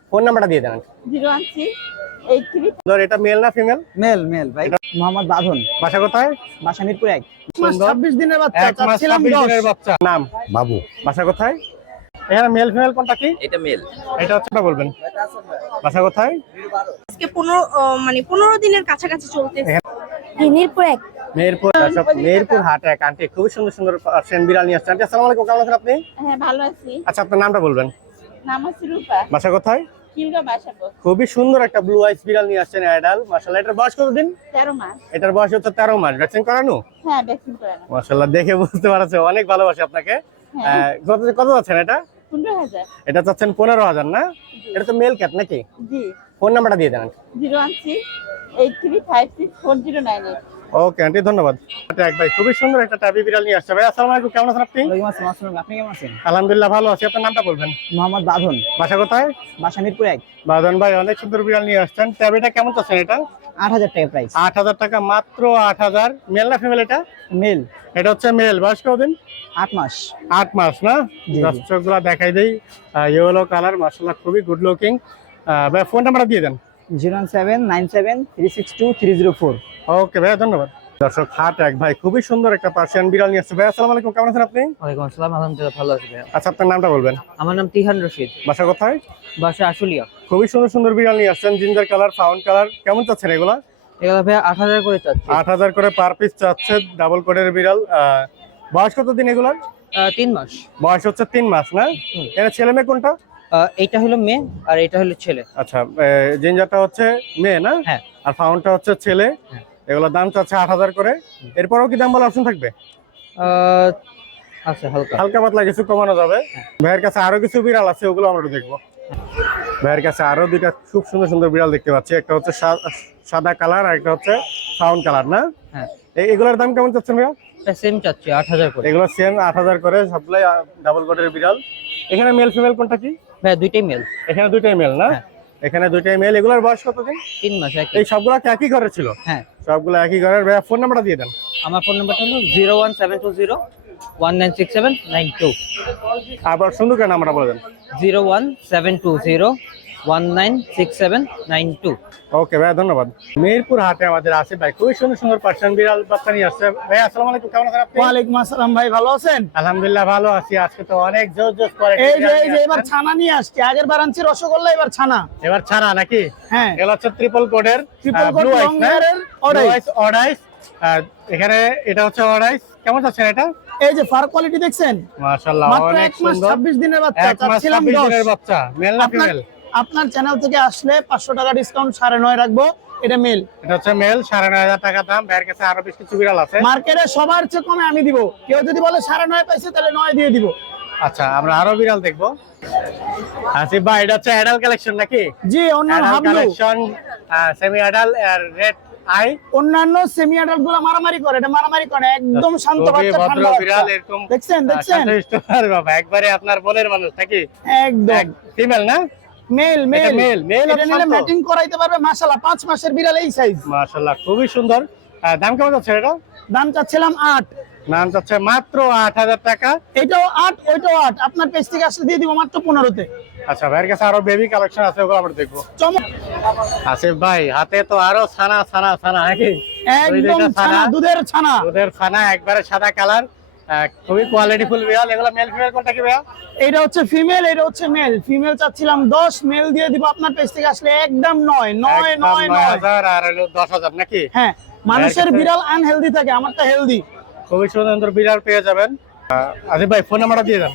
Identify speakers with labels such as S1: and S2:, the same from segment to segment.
S1: Phone নাম্বারটা দিয়ে দেন।
S2: 01683
S1: ধর, এটা মেল না ফিমেল?
S3: মেল মেল ভাই। মোহাম্মদ বাঁধন,
S1: বাসা কোথায়?
S3: বাসা মিরপুর 1।
S1: সুন্দর।
S3: 26 দিনের বাচ্চা,
S1: 1 মাস
S3: চাচ্ছিলাম
S1: 26
S3: 10।
S1: দিনের বাচ্চা। নাম?
S4: বাবু।
S1: বাসা কোথায়? এখানে মেল ফিমেল কোনটা কি?
S4: এটা মেল।
S1: এটা হচ্ছে না বলবেন। বাসা কোথায়?
S2: আজকে 15 দিনের কাছাকাছি চলতেছে। মিরপুর 1।
S1: মেহেরপুর। মেহেরপুর হাটে এক আন্টি খুবই সুন্দর সুন্দর পার্সিয়ান বিড়াল নিয়ে আসছেন। আন্টি আসসালামু আলাইকুম, কেমন আছেন আপনি?
S2: হ্যাঁ, ভালো আছি।
S1: আচ্ছা, আপনার নামটা বলবেন।
S2: নাম হচ্ছে রূপা।
S1: বাসা কোথায়?
S2: কিলগা বাসাবো।
S1: খুবই সুন্দর একটা ব্লু আইস বিড়াল নিয়ে আসছেন অ্যাডাল। মাশাআল্লাহ, এটার বয়স কতদিন?
S2: 13 মাস।
S1: এটার বয়স হচ্ছে 13 মাস। ভ্যাকসিন করানো?
S2: হ্যাঁ, ভ্যাকসিন করানো।
S1: মাশাআল্লাহ, দেখে বুঝতে পারছে অনেক ভালোবাসে আপনাকে।
S2: হ্যাঁ।
S1: কত যাচ্ছেন এটা?
S2: 15,000।
S1: এটা চাচ্ছেন 15,000 না? এটা তো মেল ক্যাট নাকি?
S2: জি।
S1: ফোন নাম্বারটা দিয়ে দেন।
S2: 01683560988।
S1: ওকে আন্টি, ধন্যবাদ। এক ভাই খুবই সুন্দর একটা টাবি বিড়াল নিয়ে আসছে। ভাই আসসালামু আলাইকুম, কেমন আছেন আপনি?
S3: ওয়ালাইকুম আসসালাম, আপনি কেমন আছেন?
S1: আলহামদুলিল্লাহ ভালো আছি। আপনার নামটা বলবেন।
S3: মোহাম্মদ বাঁধন,
S1: বাসা কোথায়?
S3: বাসা মিরপুর 1।
S1: বাদন ভাই অনেক সুন্দর বিড়াল নিয়ে আসছেন। টাবিটা কেমন চাচ্ছেন এটা?
S3: 8000 টাকা প্রাইস।
S1: 8,000 টাকা, মাত্র 8,000। মেল না ফিমেল এটা?
S3: মেল,
S1: এটা হচ্ছে মেল। বয়স কতদিন?
S3: 8 মাস।
S1: 8 মাস না?
S3: জি।
S1: দর্শকগুলা দেখাই দেই। ইয়েলো কালার, মাশাআল্লাহ খুবই গুড লুকিং। ভাই ফোন নাম্বারটা দিয়ে দেন।
S3: 01797362304।
S1: ওকে ভাই, ধন্যবাদ। দর্শক হাট এক ভাই খুবই সুন্দর একটা পার্সিয়ান বিড়াল নিয়ে আসছে। ভাই আসসালামু আলাইকুম, কেমন আছেন আপনি?
S3: ওয়ালাইকুম আসসালাম, আলহামদুলিল্লাহ ভালো আছি ভাই।
S1: আচ্ছা, আপনার নামটা বলবেন।
S3: আমার নাম তিহান রশিদ,
S1: বাসা কোথায়?
S3: বাসা আশুলিয়া।
S1: খুবই সুন্দর সুন্দর বিড়াল নিয়ে আসছেন, জিঞ্জার কালার, ফাউন্ড কালার। কেমন চাচ্ছেন এগুলা?
S3: এগুলো ভাই 8000 করে চাচ্ছি।
S1: 8,000 করে পার পিস চাচ্ছে। ডাবল কোডের বিড়াল। বয়স কতদিন এগুলার?
S3: 3 মাস।
S1: বয়স হচ্ছে 3 মাস না? এটা ছেলে মেয়ে কোনটা?
S3: এইটা হলো মেয়ে আর এটা হলো ছেলে।
S1: আচ্ছা, জিঞ্জারটা হচ্ছে মেয়ে না?
S3: হ্যাঁ।
S1: আর ফাউন্ডটা হচ্ছে ছেলে।
S3: হ্যাঁ।
S1: এগুলোর দাম চাচ্ছে 8,000 করে। এরপরও কি দাম বলার অপশন থাকবে?
S3: আচ্ছা, হালকা।
S1: হালকা পাতলা কিছু কমানো যাবে। ভাইয়ের কাছে আরো কিছু বিড়াল আছে, ওগুলো আমরা দেখবো। ভাইয়ের কাছে আরো দুইটা খুব সুন্দর সুন্দর বিড়াল দেখতে পাচ্ছি। একটা হচ্ছে সাদা কালার আর একটা হচ্ছে ফাউন্ড কালার না?
S3: হ্যাঁ।
S1: এগুলোর দাম কেমন চাচ্ছেন ভাইয়া?
S3: এটা সেম চাচ্ছি 8000 করে।
S1: এগুলো সেম 8,000 করে, সবগুলাই ডাবল কোডের বিড়াল। এখানে মেল ফিমেল কোনটা কি?
S3: ভাই দুইটাই মেল।
S1: এখানে দুইটাই মেল না?
S3: হ্যাঁ।
S1: এখানে দুইটাই মেল। এগুলোর বয়স কতদিন?
S3: 3 মাস।
S1: এই সবগুলা কি একই ঘরে ছিল?
S3: হ্যাঁ।
S1: সবগুলো একই ঘরের। ভাইয়া ফোন নাম্বারটা দিয়ে দেন।
S3: আমার ফোন নাম্বারটা হলো 01720196792।
S1: আবার সুন্দর করে নাম্বারটা বলে দেন।
S3: 01720196792।
S1: ওকে ভাইয়া, ধন্যবাদ। মিরপুর হাটে আমাদের আসিফ ভাই খুবই সুন্দর সুন্দর পার্সিয়ান বিড়াল বাচ্চা নিয়ে আসছে। ভাই আসসালামু আলাইকুম, কেমন আছেন আপনি?
S3: ওয়ালাইকুম আসসালাম ভাই, ভালো আছেন?
S1: আলহামদুলিল্লাহ ভালো আছি। আজকে তো অনেক জোর জোর করে
S3: এই যে এবার ছানা নিয়ে আসছি। আগের বার আনছি রসগোল্লা, এবার ছানা।
S1: এবার ছাড়া নাকি?
S3: হ্যাঁ।
S1: এগুলো হচ্ছে ট্রিপল কোডের
S3: Triple coat long hair এর odd-eyes।
S1: অর্ডাইস। এখানে এটা হচ্ছে অর্ডাইস। কেমন চাচ্ছেন এটা?
S3: এই যে ফার কোয়ালিটি দেখছেন,
S1: মাশাআল্লাহ
S3: মাত্র
S1: অনেক
S3: 1 মাস
S1: সুন্দর।
S3: 26 দিনের বাচ্চা,
S1: 1 মাস
S3: চাচ্ছিলাম
S1: 26 দিনের
S3: 10।
S1: বাচ্চা। মেল না ফিমেল?
S3: আপনার চ্যানেল থেকে আসলে 500 টাকা ডিসকাউন্ট 9.5 রাখবো। এটা মেল।
S1: এটা হচ্ছে মেল, 9,500 টাকা দাম। ভাইয়ের কাছে আরো বেশ কিছু বিড়াল আছে।
S3: মার্কেটে সবার চেয়ে কমে আমি দিব। কেউ যদি বলে 9.5 পাইছে তাহলে 9 দিয়ে দিব।
S1: আচ্ছা, আমরা আরো বিড়াল দেখবো। আসিফ ভাই, এটা হচ্ছে অ্যাডাল্ট কালেকশন নাকি?
S3: জি, অন্যান্য
S1: adult
S3: Hablu,
S1: collection, semi adult আর রেড আই।
S3: অন্যান্য সেমি অ্যাডাল্ট গুলো মারামারি করে, এটা মারামারি করে না, একদম শান্ত
S1: খুবই
S3: বাচ্চা,
S1: ভদ্র
S3: ঠান্ডা
S1: বিড়াল।
S3: বাচ্চা।
S1: এরকম
S3: দেখছেন
S1: শান্তশিষ্ট। আরে বাবা, একবারে আপনার বোনের মানুষ নাকি?
S3: একদম
S1: ফিমেল না?
S3: মেল
S1: এটা
S3: মেল
S1: male, male
S3: এটা
S1: আর
S3: নিলে
S1: শান্ত।
S3: ম্যাটিং করাইতে পারবে মাশাআল্লাহ। 5 মাসের বিড়াল এই সাইজ।
S1: মাশাআল্লাহ খুবই সুন্দর। দাম কেমন যাচ্ছে এটা?
S3: দাম চাচ্ছিলাম 8।
S1: নাম যাচ্ছে মাত্র 8,000 টাকা।
S3: এটাও 8, ওইটাও 8। আপনার পেজ থেকে আসলে দিয়ে দিব মাত্র 15-তে।
S1: আচ্ছা, ভাইয়ের কাছে আরো বেবি কালেকশন আছে, ওগুলো আমরা দেখবো।
S3: চমক,
S1: আসিফ ভাই, হাতে তো আরো ছানা ছানা ছানা নাকি? ওই
S3: একদম
S1: দুইটা
S3: ছানা, দুধের ছানা।
S1: ওদের ছানা, একবারে সাদা কালার। খুবই কোয়ালিটিফুল বিড়াল। এগুলো মেল ফিমেল কোনটা কি ভাইয়া?
S3: এটা হচ্ছে ফিমেল, এটা হচ্ছে মেল। ফিমেল চাচ্ছিলাম 10, মেল দিয়ে দিব আপনার পেজ থেকে আসলে একদম 9 9
S1: একদম
S3: 9 9।
S1: 9,000 আর হলো 10,000 নাকি?
S3: হ্যাঁ, মানুষের বিড়াল আনহেলদি থাকে, আমারটা হেলদি।
S1: খুবই সুন্দর বিড়াল পেয়ে যাবেন। আসিফ ভাই ফোন নাম্বারটা দিয়ে দেন।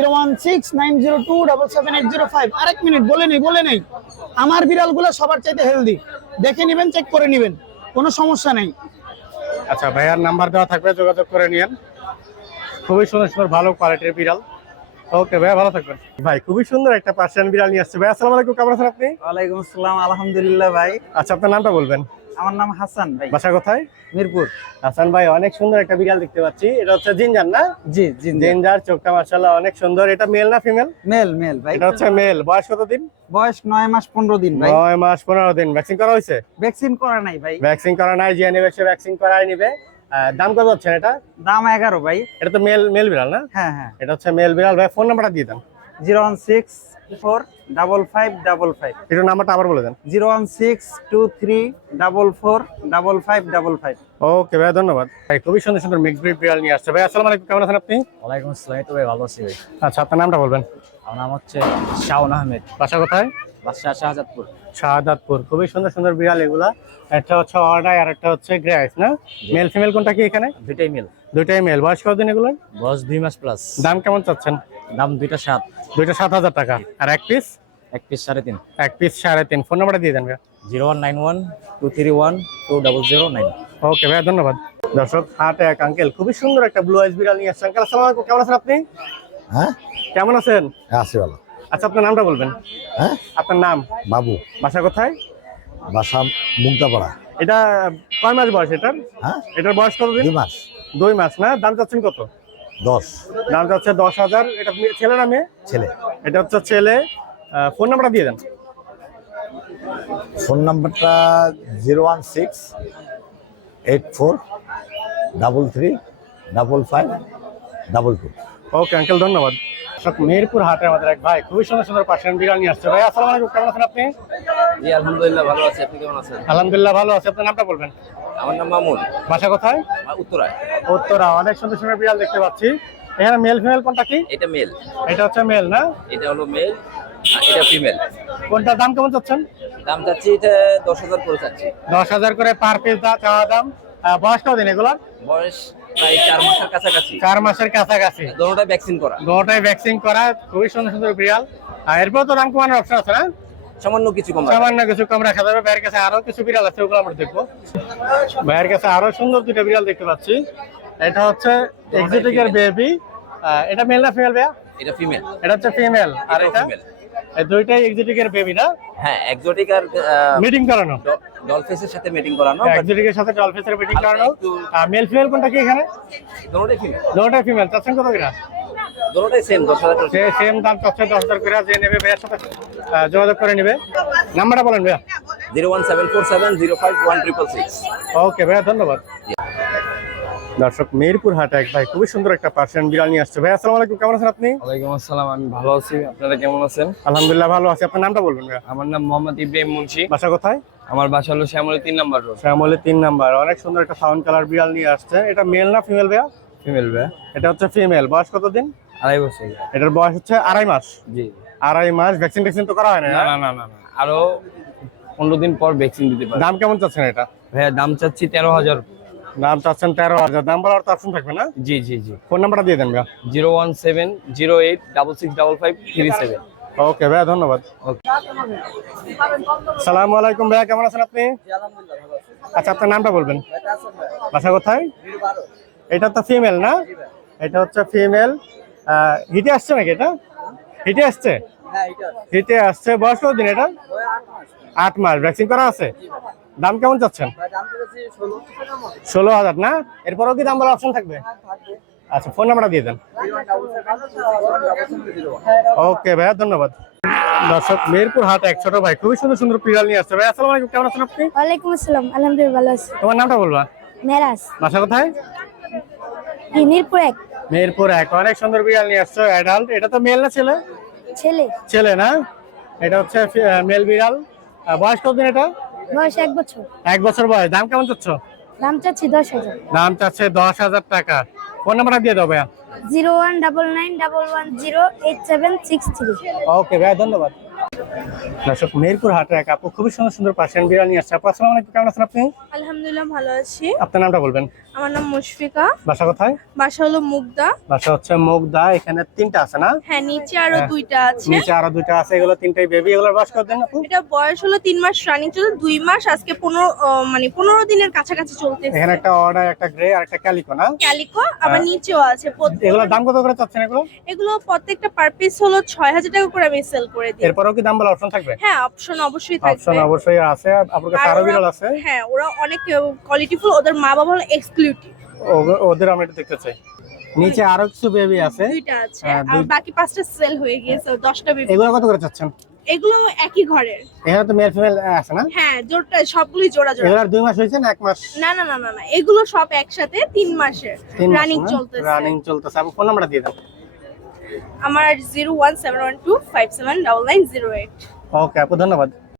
S3: 01690277805। আরেক মিনিট, বলে নেই আমার বিড়ালগুলো সবার চাইতে হেলদি। দেখে নিবেন, চেক করে নিবেন, কোনো সমস্যা নেই।
S1: আচ্ছা, ভাইয়ার নাম্বার দেওয়া থাকবে, যোগাযোগ করে নিয়েন। খুবই সুন্দর সুন্দর ভালো কোয়ালিটির বিড়াল। ওকে ভাইয়া, ভালো থাকবেন। ভাই খুবই সুন্দর একটা পার্সিয়ান বিড়াল নিয়ে আসছে। ভাই আসসালামু আলাইকুম, কেমন আছেন আপনি?
S3: ওয়ালাইকুম আসসালাম, আলহামদুলিল্লাহ ভাই।
S1: আচ্ছা, আপনার নামটা বলবেন।
S3: আমার নাম হাসান ভাই,
S1: বাসা কোথায়?
S3: মিরপুর।
S1: হাসান ভাই, অনেক সুন্দর একটা বিড়াল দেখতে পাচ্ছি। এটা হচ্ছে জিঞ্জার না?
S3: জি জি,
S1: জিঞ্জার, চোখটা মাশাআল্লাহ অনেক সুন্দর। এটা মেল না ফিমেল?
S3: মেল মেল ভাই।
S1: এটা হচ্ছে মেল। বয়স কতদিন?
S3: বয়স 9 মাস 15 দিন ভাই।
S1: 9 মাস 15 দিন। ভ্যাকসিন করা হয়েছে?
S3: ভ্যাকসিন করা নাই ভাই।
S1: ভ্যাকসিন করা নাই, যে নেবে সে ভ্যাকসিন করাই নিবে। দাম কত হচ্ছে এটা?
S3: দাম 11 ভাই।
S1: এটা তো মেল বিড়াল না?
S3: হ্যাঁ হ্যাঁ।
S1: এটা হচ্ছে মেল বিড়াল। ভাই ফোন নাম্বারটা দিয়ে দেন।
S3: 016
S4: 45555
S1: একটু নাম্বারটা আবার বলে দেন।
S4: 01623445555।
S1: ওকে ভাই, ধন্যবাদ ভাই। খুবই সুন্দর সুন্দর মিক্স ব্রিড বিড়াল নিয়ে আসছে ভাই। আসসালামু আলাইকুম, কেমন আছেন আপনি?
S5: ওয়ালাইকুম আসসালাম। এই তো ভাই ভালো আছি ভাই।
S1: আচ্ছা, আপনার নামটা বলবেন।
S5: আমার নাম হচ্ছে শাওন আহমেদ,
S1: বাসা কোথায়?
S5: বাদশা শাহজাদপুর।
S1: শাহাদাতপুর। খুবই সুন্দর সুন্দর বিড়াল এগুলা। একটা হচ্ছে অর্ডার আর একটা হচ্ছে গ্রে আইস না? মেল ফিমেল কোনটা কি এখানে?
S5: দুইটাই মিল।
S1: দুইটাই মেল। বয়স কতদিন এগুলোর?
S5: বয়স 2 মাস প্লাস।
S1: দাম কেমন চাচ্ছেন?
S5: দাম দুইটা 7,
S1: দুইটা 7,000 টাকা। আর এক পিস?
S5: এক পিস 3.5।
S1: এক পিস 3.5। ফোন নাম্বারটা দিয়ে দেন ভাই।
S5: 0191231209।
S1: ওকে ভাই, ধন্যবাদ। দর্শক, হাটে এক আঙ্কেল খুবই সুন্দর একটা ব্লু আইস বিড়াল নিয়ে আসছে। আঙ্কেল আসসালামু আলাইকুম, কেমন আছেন আপনি?
S6: হ্যাঁ,
S1: কেমন আছেন?
S6: আছি ভালো।
S1: আচ্ছা, আপনার নামটা বলবেন।
S6: হ্যাঁ,
S1: আপনার নাম?
S6: বাবু।
S1: বাসা কোথায়?
S6: বাসা মুক্তাপাড়া।
S1: এটা কয় মাস বয়স এটার?
S6: হ্যাঁ,
S1: এটার বয়স কতদিন?
S6: 2 মাস।
S1: 2 মাস না? দাম চাচ্ছেন কত?
S6: 10।
S1: দাম চাচ্ছে 10,000। এটা ছেলে না মেয়ে?
S6: ছেলে।
S1: এটা হচ্ছে ছেলে। ফোন নাম্বারটা দিয়ে দেন।
S6: ফোন নাম্বারটা 01684335522।
S1: ওকে আঙ্কেল, ধন্যবাদ। সব মেহেরপুর হাটে আমাদের এক ভাই খুবই সুন্দর সুন্দর পার্সিয়ান বিড়াল নিয়ে আসছে। ভাই আসসালামু আলাইকুম, কেমন আছেন আপনি?
S5: জি আলহামদুলিল্লাহ ভালো আছি। আপনি কেমন আছেন?
S1: আলহামদুলিল্লাহ ভালো আছে। আপনার নামটা বলবেন।
S5: আমার নাম মামুন,
S1: বাসা কোথায়?
S5: উত্তরায়।
S1: উত্তরা। অনেক সুন্দর সুন্দর বিড়াল দেখতে পাচ্ছি। এখানে মেল ফিমেল কোনটা কি?
S5: এটা মেল,
S1: এটা হচ্ছে মেল না?
S5: এটা হলো মেল, আর এটা ফিমেল।
S1: কোনটার দাম কেমন চাচ্ছেন?
S5: দাম চাচ্ছি এটা 10,000 করে চাচ্ছি।
S1: 10,000 করে পার পিস চাওয়া দাম। বয়স কতদিন এগুলার?
S5: বয়স প্রায় 4 মাসের কাছাকাছি।
S1: 4 মাসের কাছাকাছি।
S5: দোনোটা ভ্যাকসিন করা।
S1: দুটোটাই ভ্যাকসিন করা। খুবই সুন্দর সুন্দর বিড়াল। আর এরপর তো দাম কমানোর অপশন আছে না?
S5: সামান্য কিছু কম।
S1: সামান্য কিছু কম রাখা যাবে। ভাইয়ের কাছে আরো কিছু বিড়াল আছে, ওগুলো আমরা দেখবো। ভাইয়ের কাছে আরো সুন্দর দুটো বিড়াল দেখতে পাচ্ছি। এটা হচ্ছে এক্সোটিকের বেবি। এটা মেল না ফিমেল ভাইয়া?
S5: এটা ফিমেল।
S1: এটা হচ্ছে ফিমেল। আর
S5: এটাও
S1: এটা?
S5: female।
S1: এই দুইটাই এক্সোটিকের বেবি না?
S5: হ্যাঁ, এক্সোটিক আর
S1: মিটিং করানো।
S5: ডলফিসের সাথে মিটিং করানো।
S1: এক্সোটিকের সাথে ডলফিসের মিটিং করানো।
S5: একটু-
S1: মেল ফিমেল কোনটা কি এখানে?
S5: দোনোটাই ফিমেল।
S1: দুটোটাই ফিমেল। চাচ্ছেন কত করে?
S5: দোনোটাই সেম 10,000 করে।
S1: সেম দাম চাচ্ছে 10,000 করে। যে নেবে ভাইয়ের সাথে যোগাযোগ করে নেবে। নাম্বারটা বলেন ভাইয়া।
S5: 01747051666।
S1: ওকে ভাইয়া, ধন্যবাদ। দর্শক, মেহেরপুর হাটে এক ভাই খুবই সুন্দর একটা পার্সিয়ান বিড়াল নিয়ে আসছে। ভাই আসসালামু আলাইকুম, কেমন আছেন আপনি?
S7: ওয়ালাইকুম আসসালাম। আমি ভালো আছি। আপনারা কেমন আছেন?
S1: আলহামদুলিল্লাহ ভালো আছি। আপনার নামটা বলবেন ভাইয়া।
S7: আমার নাম মোহাম্মদ ইব্রাহিম মুন্সি।
S1: বাসা কোথায়?
S7: আমার বাসা হলো Shyamoli 3 number road.
S1: Shyamoli 3 number. অনেক সুন্দর একটা সাউন্ড কালার বিড়াল নিয়ে আসছে। এটা মেল না ফিমেল ভাইয়া?
S7: ফিমেল ভাই।
S1: এটা হচ্ছে ফিমেল। বয়স কতদিন?
S7: 2.5 বছর।
S1: এটার বয়স হচ্ছে 2.5 মাস।
S7: জি।
S1: 2.5 মাস। ভ্যাকসিন ট্যাকসিন তো করা হয় না?
S7: না না না না না, আরো 15 দিন পর ভ্যাকসিন দিতে পারবে।
S1: দাম কেমন চাচ্ছেন এটা?
S7: ভাইয়া দাম চাচ্ছি 13,000।
S1: দাম চাচ্ছেন 13,000। দাম বলার তো অপশন থাকবে না?
S7: জি জি জি।
S1: ফোন নাম্বারটা দিয়ে দেন ভাইয়া।
S7: 01708665537।
S1: ওকে ভাইয়া, ধন্যবাদ। সালামু আলাইকুম ভাইয়া, কেমন আছেন আপনি? আচ্ছা, আপনার নামটা বলবেন। বাসা কোথায়? এটা তো ফিমেল না? এটা হচ্ছে ফিমেল। হিটে আসছে নাকি এটা? হিটে আসছে? হিটে আসছে। বয়স কতদিন এটা? 8 মাস। ভ্যাকসিন করা আছে? দাম কেমন চাচ্ছেন? 16,000 না? এরপরও কি দাম বলার অপশন থাকবে? আচ্ছা, ফোন নাম্বারটা দিয়ে দেন। ওকে ভাইয়া, ধন্যবাদ। দর্শক, মেহেরপুর হাট এক ছোট ভাই খুবই সুন্দর সুন্দর বিড়াল নিয়ে আসছে। ভাই আসসালামু আলাইকুম, কেমন আছেন আপনি?
S8: ওয়ালাইকুম আসসালাম, আলহামদুলিল্লাহ ভালো আছি।
S1: তোমার নামটা বলবা।
S8: মেরাজ,
S1: বাসা কোথায়?
S8: মিরপুর 1।
S1: মেহেরপুর এক। অনেক সুন্দর বিড়াল নিয়ে আসছো। অ্যাডাল্ট। এটা তো মেল না ছেলে?
S8: ছেলে,
S1: ছেলে না? এটা হচ্ছে মেল বিড়াল। বয়স কতদিন এটা?
S8: বয়স 1 বছর।
S1: 1 বছর বয়স। দাম কেমন চাচ্ছ?
S8: দাম চাচ্ছি 10,000।
S1: দাম চাচ্ছে 10,000 টাকা। ফোন নাম্বারটা দিয়ে দাও ভাইয়া।
S8: 01999110876
S1: ওকে ভাইয়া, ধন্যবাদ। দর্শক, মেহেরপুর হাটে এক আপু খুবই সুন্দর সুন্দর পার্সিয়ান বিড়াল নিয়ে আসছে। আপু আসসালামু আলাইকুম, কেমন আছেন আপনি?
S9: আলহামদুলিল্লাহ ভালো আছি।
S1: আপনার নামটা বলবেন।
S9: আমার নাম মুশফিকা।
S1: বাসা কোথায়?
S9: বাসা হলো মুগদা।
S1: বাসা হচ্ছে মুগদা। এখানে 3টা আছে না?
S9: হ্যাঁ, নিচে আরো
S1: হ্যাঁ।
S9: 2টা আছে।
S1: নিচে আরো 2টা আছে। এগুলো 3টাই বেবি। এগুলোর বয়স কতদিন আপু?
S9: এটা বয়স হলো 3 মাস রানিং চলে, 2 মাস আজকে 15 দিনের কাছাকাছি চলতেছে।
S1: এখানে একটা অর্ডার, একটা গ্রে আর একটা ক্যালিকো না?
S9: ক্যালিকো আবার নিচেও আছে।
S1: এগুলোর দাম কত করে চাচ্ছেন এগুলো?
S9: এগুলো প্রত্যেকটা পার পিস হলো 6,000 টাকা করে আমি সেল করে দিই।
S1: এরপরও কি দাম বলার অপশন থাকবে?
S9: হ্যাঁ, অপশন অবশ্যই
S1: অপশন
S9: থাকবে।
S1: অবশ্যই আছে। আপনার কাছে
S9: আর
S1: আরো
S9: ওরা-
S1: বিড়াল আছে?
S9: হ্যাঁ, ওরা অনেক কোয়ালিটিফুল। ওদের মা বাবা হলো এক্সক্লুসিভ।
S1: ওদের আমরা একটু দেখতে চাই। নিচে আরো কিছু বেবি আছে।
S9: 2টা আছে।
S1: হ্যাঁ,
S9: আর বাকি 5টা সেল হয়ে গিয়েছে। 10টা বেবি।
S1: এগুলো কত করে চাচ্ছেন?
S9: এগুলো একই ঘরের।
S1: এখানে তো মেল ফিমেল আছে না?
S9: হ্যাঁ, জোড়টা সবগুলোই জোড়া জোড়া।
S1: এগুলোর 2 মাস হয়েছে না 1 মাস?
S9: না না না না না, এগুলো সব একসাথে 3 মাসের রানিং চলতেছে।
S1: রানিং চলতেছে। আপনি ফোন নাম্বারটা দিয়ে দেন।
S9: আমার 01712579908।
S1: ওকে আপু, ধন্যবাদ।